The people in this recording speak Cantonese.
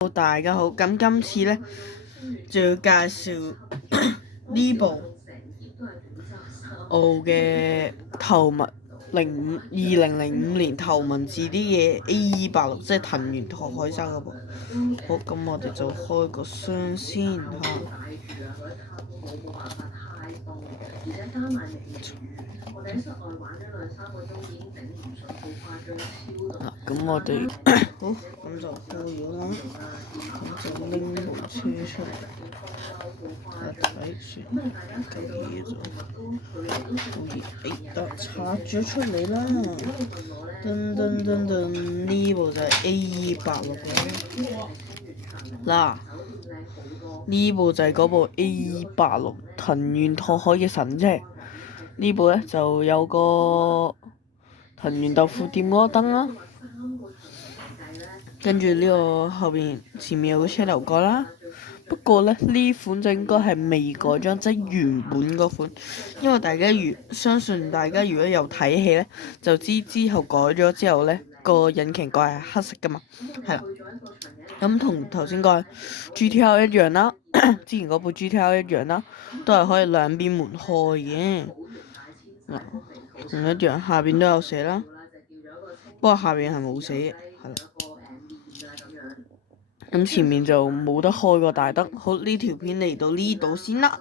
好，大家好，咁今次呢，就要介紹呢部我嘅2005年頭文字 D 嘅 AE86，即係藤原拓海收嗰部。好，咁我哋就開個箱先嚇。咁我哋好，咁就開咗啦，咁就拎部車出嚟睇先，咁嘢就好易，得拆咗出嚟啦，呢部就係 AE86啦，呢部就係嗰部 AE86藤原拓海嘅神車，呢部呢，就有個藤原豆腐店嗰個燈啦。跟住呢個後邊前面有個車頭蓋啦，不過呢款就應該係未改裝，即係原本嗰款，因為相信大家如果有睇戲呢，就知之後改咗之後呢，個引擎蓋係黑色噶嘛，係啦，咁同頭先個 GTR 一樣啦，之前嗰部 GTR 一樣啦，都係可以兩邊門開嘅，同一樣下邊都有寫啦，不過下邊係冇寫嘅，係啦。咁前面就冇得開個大燈。好，呢條片嚟到呢度先啦。